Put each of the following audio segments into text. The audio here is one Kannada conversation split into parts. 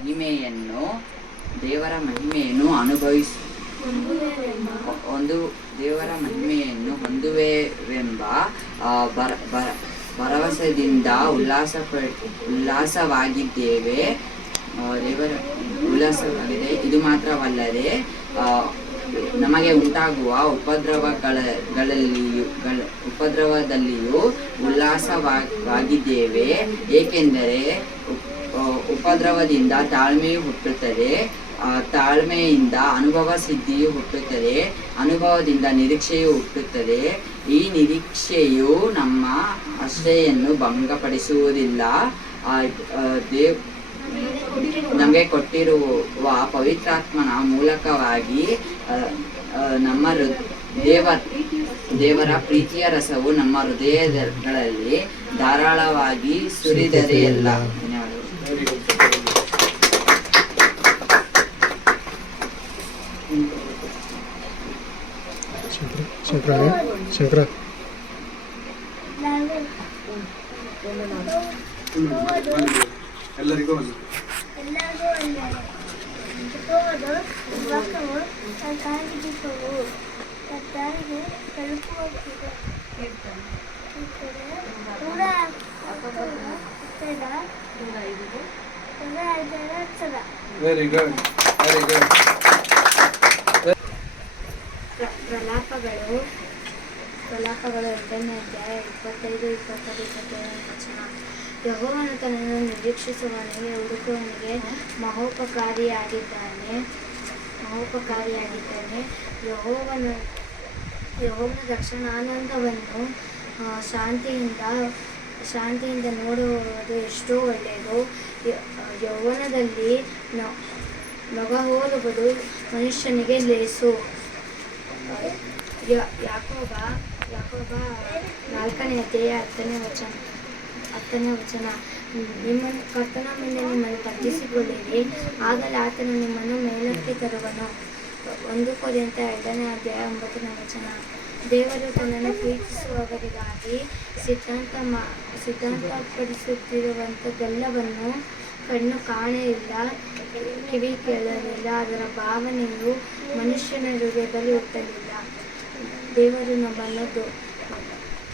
ಮಹಿಮೆಯನ್ನು ದೇವರ ಮಹಿಮೆಯನ್ನು ದೇವರ ಮಹಿಮೆಯನ್ನು ಹೊಂದುವೆವೆಂಬ ಭರವಸೆಯಿಂದ ಉಲ್ಲಾಸವಾಗಿದ್ದೇವೆ. ದೇವರ ಉಲ್ಲಾಸವಾಗಿದೆ. ಇದು ಮಾತ್ರವಲ್ಲದೆ ನಮಗೆ ಉಂಟಾಗುವ ಉಪದ್ರವದಲ್ಲಿಯೂ ಉಲ್ಲಾಸವಾಗಿದ್ದೇವೆ, ಏಕೆಂದರೆ ಉಪದ್ರವದಿಂದ ತಾಳ್ಮೆಯು ಹುಟ್ಟುತ್ತದೆ, ತಾಳ್ಮೆಯಿಂದ ಅನುಭವ ಸಿದ್ಧಿಯು ಹುಟ್ಟುತ್ತದೆ, ಅನುಭವದಿಂದ ನಿರೀಕ್ಷೆಯು ಹುಟ್ಟುತ್ತದೆ. ಈ ನಿರೀಕ್ಷೆಯು ನಮ್ಮ ಆಶೆಯನ್ನು ಭಂಗಪಡಿಸುವುದಿಲ್ಲ. ನಮಗೆ ಕೊಟ್ಟಿರುವ ಪವಿತ್ರಾತ್ಮನ ಮೂಲಕವಾಗಿ ನಮ್ಮ ದೇವರ ಪ್ರೀತಿಯ ರಸವು ನಮ್ಮ ಹೃದಯಗಳಲ್ಲಿ ಧಾರಾಳವಾಗಿ ಸುರಿದರೆ ಎಲ್ಲ. ಎಲ್ಲರಿಗೂ ವೆರಿ ಗುಡ್. ಪ್ರಲಾಪಗಳು 8ನೇ ಅಧ್ಯಾಯ 25, 26, 27 ವಚನ. ಯೆಹೋವನು ತನ್ನನ್ನು ನಿರೀಕ್ಷಿಸುವವನಿಗೆ ಹುಡುಕುವವನಿಗೆ ಮಹೋಪಕಾರಿಯಾಗಿದ್ದಾನೆ. ಯೆಹೋವನ ರಕ್ಷಣಾನಂದವನ್ನು ಶಾಂತಿಯಿಂದ ನೋಡುವುದು ಎಷ್ಟೋ ಒಳ್ಳೆಯದು. ಯೌವನದಲ್ಲಿ ನೊಗಹೋಲುವುದು ಮನುಷ್ಯನಿಗೆ ಲೇಸು. ಯಾಕೋಬ 4ನೇ ಅಧ್ಯಾಯ 10ನೇ ವಚನ. ನಿಮ್ಮನ್ನು ಕರ್ತನ ಮುಂದೆ ನಿಮ್ಮನ್ನು ತಗ್ಗಿಸಿಕೊಳ್ಳಿರಿ, ಆಗಲೇ ಆತನು ನಿಮ್ಮನ್ನು ಮೇಲಕ್ಕೆ ತರುವನು. 1 ಕೊರಿಂಥ 2ನೇ ಅಧ್ಯಾಯ 9ನೇ ವಚನ. ದೇವರು ತನ್ನನ್ನು ಪ್ರೀತಿಸುವವರಿಗಾಗಿ ಸಿದ್ಧಾಂತಪಡಿಸುತ್ತಿರುವಂಥದ್ದೆಲ್ಲವನ್ನು ಕಣ್ಣು ಕಾಣಲಿಲ್ಲ, ಕಿವಿ ಕೇಳಲಿಲ್ಲ, ಅದರ ಭಾವನೆಯು ಮನುಷ್ಯನ ಹೃದಯದಲ್ಲಿ ಹುಟ್ಟಲಿಲ್ಲ. ದೇವರು ನಮ್ಮನ್ನು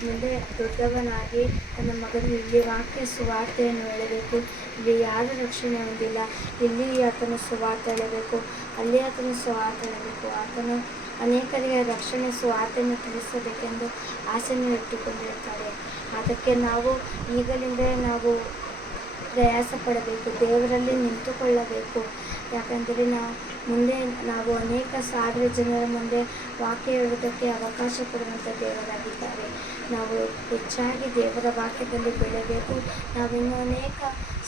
ಮುಂದೆ ದೊಡ್ಡವನಾಗಿ ನನ್ನ ಮಗನು ಇಲ್ಲಿ ವಾಕ್ಯ ಸುವಾರ್ತೆಯನ್ನು ಹೇಳಬೇಕು, ಇಲ್ಲಿ ಯಾರು ರಕ್ಷಣೆ ಹೊಂದಿಲ್ಲ, ಇಲ್ಲಿ ಆತನ ಸುವಾರ್ತೆ ಹೇಳಬೇಕು, ಅಲ್ಲಿ ಆತನ ಸುವಾರ್ತೆ ಹೇಳಬೇಕು. ಆತನು ಅನೇಕರಿಗೆ ರಕ್ಷಣೆ ಸುವಾರ್ತೆಯನ್ನು ತಿಳಿಸಬೇಕೆಂದು ಆಸೆಯನ್ನು ಇಟ್ಟುಕೊಂಡಿರ್ತಾರೆ. ಅದಕ್ಕೆ ನಾವು ಈಗಲಿಂದಲೇ ನಾವು ಪ್ರಯಾಸ ಪಡಬೇಕು, ದೇವರಲ್ಲಿ ನಿಂತುಕೊಳ್ಳಬೇಕು. ಯಾಕಂದರೆ ನಾವು ಅನೇಕ ಸಾವಿರ ಜನರ ಮುಂದೆ ವಾಕ್ಯ ಹೇಳುವುದಕ್ಕೆ ಅವಕಾಶ ಕೊಡುವಂಥ ದೇವರಾಗಿದ್ದಾರೆ. ನಾವು ಹೆಚ್ಚಾಗಿ ದೇವರ ವಾಕ್ಯದಲ್ಲಿ ಬೆಳೆಯಬೇಕು. ನಾವಿನ್ನೂ ಅನೇಕ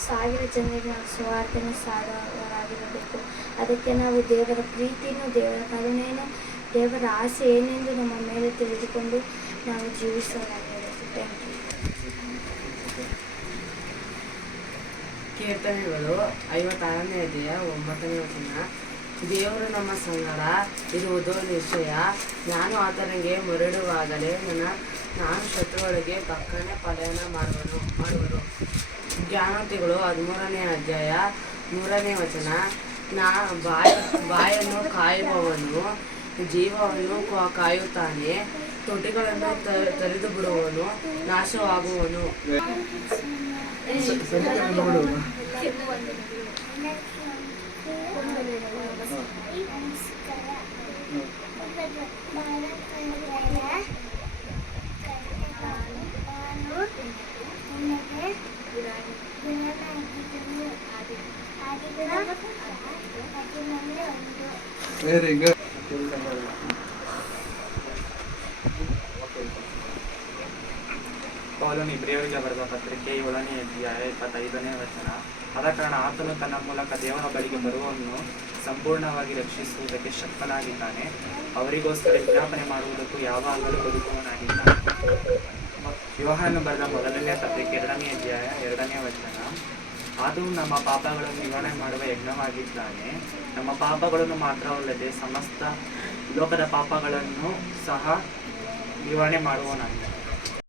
ಸಾವಿರ ಜನರಿಗೆ ನಾವು ಸುವಾರ್ತೆಯನ್ನು ಸಾರುವವರಾಗಿರಬೇಕು. ಅದಕ್ಕೆ ನಾವು ದೇವರ ಪ್ರೀತಿಯನ್ನು, ದೇವರ ಕರುಣೆಯನ್ನು, ದೇವರ ಆಸೆ ಏನೆಂದು ನಮ್ಮ ಮೇಲೆ ತಿಳಿದುಕೊಂಡು ನಾವು ಜೀವಿಸೋರಾಗಿರಬೇಕು. Thank you. ಕೀರ್ತನೆಗಳು 56ನೇ ಅಧ್ಯಾಯ 9ನೇ ವಚನ. ದೇವರು ನಮ್ಮ ಸಂಗಡ ಇರುವುದು ನಿಶ್ಚಯ, ನಾನು ಆತನಿಗೆ ಮರಳುವಾಗಲೇ ನಾನು ಶತ್ರುಗಳಿಗೆ ಪಕ್ಕನೆ ಪಲಾಯನ ಮಾಡುವರು. ಜ್ಞಾನೋಕ್ತಿಗಳು 13ನೇ ಅಧ್ಯಾಯ 3ನೇ ವಚನ. ಬಾಯನ್ನು ಕಾಯುವವನು ಜೀವವನ್ನು ಕಾಯುತ್ತಾನೆ, ತೊಟ್ಟಿಗಳನ್ನು ತರಿದು ಬಿಡುವವನು ನಾಶವಾಗುವನು. Very good. ಪೌಲನು ಇಬ್ರಿಯರಿಗೆ ಬರೆದ ಪತ್ರಿಕೆ 7ನೇ ಅಧ್ಯಾಯ 25ನೇ ವಚನ. ಆದ ಕಾರಣ ಆತನು ತನ್ನ ಮೂಲಕ ದೇವರ ಬಳಿಗೆ ಬರುವವನು ಸಂಪೂರ್ಣವಾಗಿ ರಕ್ಷಿಸುವುದಕ್ಕೆ ಶಕ್ತನಾಗಿದ್ದಾನೆ, ಅವರಿಗೋಸ್ಕರ ವಿಜ್ಞಾಪನೆ ಮಾಡುವುದಕ್ಕೂ ಯಾವಾಗಲೂ ಬದುಕುವನಾಗಿದ್ದಾನೆ. ಯೋಹಾನನು ಬರೆದ 1ನೇ ಪತ್ರಿಕೆ 2ನೇ ಅಧ್ಯಾಯ 2ನೇ ವಚನ. ಆತನು ನಮ್ಮ ಪಾಪಗಳನ್ನು ನಿವಾರಣೆ ಮಾಡುವ ಯಜ್ಞವಾಗಿದ್ದಾನೆ, ನಮ್ಮ ಪಾಪಗಳನ್ನು ಮಾತ್ರವಲ್ಲದೆ ಸಮಸ್ತ ಲೋಕದ ಪಾಪಗಳನ್ನು ಸಹ ನಿವಾರಣೆ ಮಾಡುವನಾಗಿದ್ದಾನೆ.